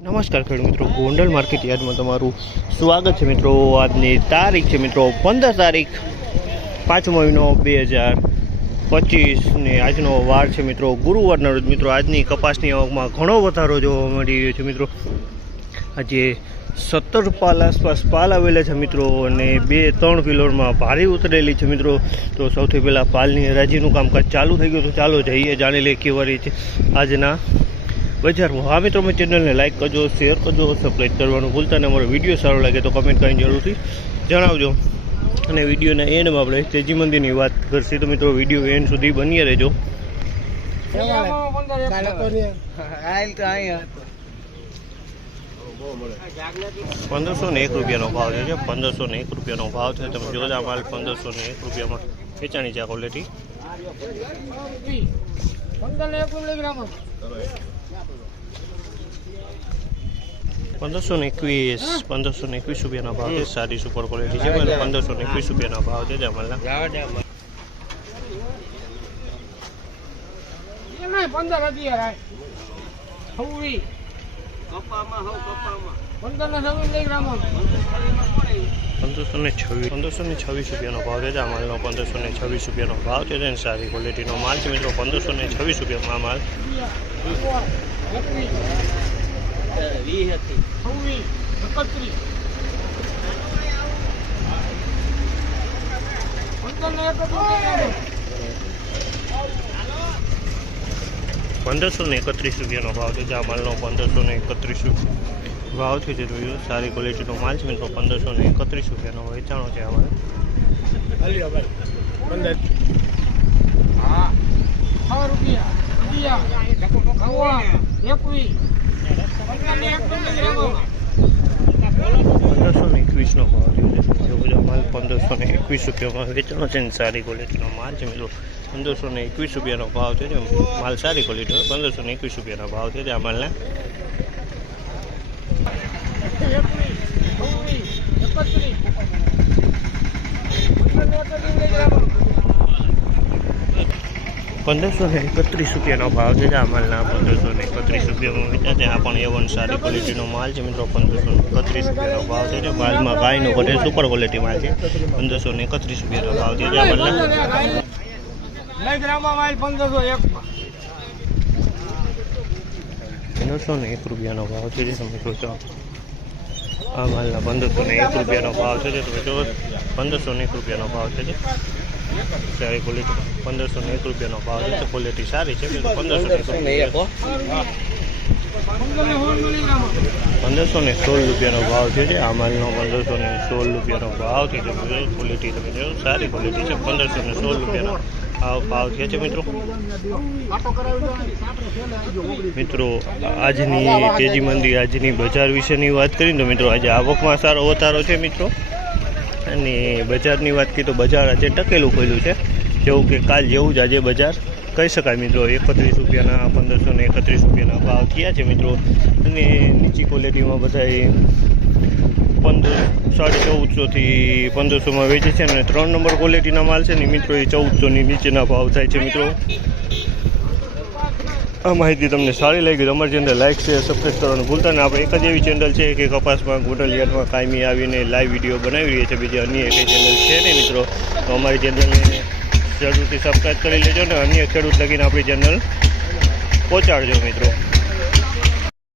નમસ્કાર ખેડૂત મિત્રો, ગોંડલ માર્કેટ યાર્ડમાં તમારું સ્વાગત છે મિત્રો। આજની તારીખ છે મિત્રો 15 તારીખ 5 મહિનો 2025 ને આજનો વાર છે મિત્રો ગુરુવારના રોજ। મિત્રો આજની કપાસની આવકમાં ઘણો વધારો જોવા મળી રહ્યો છે મિત્રો। આજે 17 પાલ આસપાસ પાલ આવેલા છે મિત્રો અને 2-3 પિલોરમાં ભારે ઉતરેલી છે મિત્રો। તો સૌથી પહેલાં પાલની હરાજીનું કામકાજ ચાલુ થઈ ગયું, તો ચાલો જઈએ જાણી લઈએ કેવી રીતે છે આજના બજારમાં। હા મિત્રો, મેં ચેનલને લાઇક કરજો, શેર કરજો, સબસ્ક્રાઈબ કરવાનું ભૂલતા નહીં। અમારો વિડીયો સારો લાગે તો કમેન્ટ કરીને જરૂરથી જણાવજો। અને વિડીયોના એન્ડમાં આપણે તેજી મંદિરની વાત કરશે, તો મિત્રો વિડીયો એન્ડ સુધી બની રહેજો। 1501 રૂપિયાનો ભાવ છે, 1501 રૂપિયાનો ભાવ છે। તમે જોજો આ માલ 1501 રૂપિયામાં વેચાણી છે ક્વોલિટી। 1521 રૂપિયાનો ભાવ છે। સારી સુપર ક્વોલિટી છે, 1521 રૂપિયાનો ભાવ છે જમાલના। 1526 રૂપિયાનો ભાવ છે જામલનો। 1526 રૂપિયાનો ભાવ છે અને સારી ક્વોલિટીનો માલ છે મિત્રો। 1526 રૂપિયામાં માલ। 1531 રૂપિયાનો ભાવ છે જામલનો। 1531 ભાવ છે જે જોયું, સારી ક્વોલિટીનો માલ છે મિત્રો। 1531 રૂપિયાનો વેચાણો છે અમારે। 1521 નો ભાવ છે માલ। 1521 રૂપિયામાં વેચાણો છે ને સારી ક્વોલિટીનો માલ છે મિત્રો। 1521 રૂપિયાનો ભાવ છે માલ, સારી ક્વોલિટીનો। 1521 રૂપિયાનો ભાવ છે આ માલના। 1531 રૂપિયાનો ભાવ છે આ માલના। 1531 રૂપિયામાં વેચા છે। આ પણ એવન સારી ક્વોલિટીનો માલ છે મિત્રો। 1531 રૂપિયાનો ભાવ છે માલમાં ગાયનો ઘટે સુપર ક્વોલિટી માલ છે। 1531 રૂપિયાનો ભાવ છે આ માલના। 1501 રૂપિયાનો ભાવ છે જે તમે જોશો આ માલના। 1501 રૂપિયાનો ભાવ છે જે તમે જો। 1501 રૂપિયાનો ભાવ છે સારી ક્વોલિટી। 1501 રૂપિયાનો ભાવ છે, ક્વોલિટી સારી છે। 1516 રૂપિયાનો ભાવ છે આ માલનો। 1516 રૂપિયાનો ભાવ છે, ક્વોલિટી તમે જો સારી ક્વોલિટી છે। 1516 રૂપિયાનો ભાવ છે મિત્રો। મિત્રો આજની તેજી મંદી, આજની બજાર વિશેની વાત કરીએ તો મિત્રો આજે આવકમાં સારો વધારો છે મિત્રો। અને બજારની વાત કરીએ તો બજાર આજે ટકેલું ખોલ્યું છે, જેવું કે કાલ જેવું જ આજે બજાર કહી શકાય મિત્રો। 31 રૂપિયાના 1531 રૂપિયાના ભાવ થયા છે મિત્રો। અને નીચી ક્વોલિટીમાં બધા 1450 થી 1500માં વેચે છે અને 3 નંબર ક્વોલિટીના માલ છે ને મિત્રો એ 1400ની નીચેના ભાવ થાય છે મિત્રો। આ માહિતી તમને સારી લાગી તો અમારી ચેનલ લાઇક શેર સબસ્ક્રાઈબ કરવાનું ભૂલતા નહીં। આપણે એક જ એવી ચેનલ છે કે કપાસમાં ગોંડલ યાર્ડમાં કાયમી આવીને લાઈવ વિડીયો બનાવી રહી છે, બીજી અન્ય એકેય ચેનલ છે નહીં મિત્રો। તો અમારી ચેનલને જરૂરથી સબસ્ક્રાઈબ કરી લેજો ને અન્ય ખેડૂત લગીને આપણી ચેનલ પહોંચાડજો મિત્રો।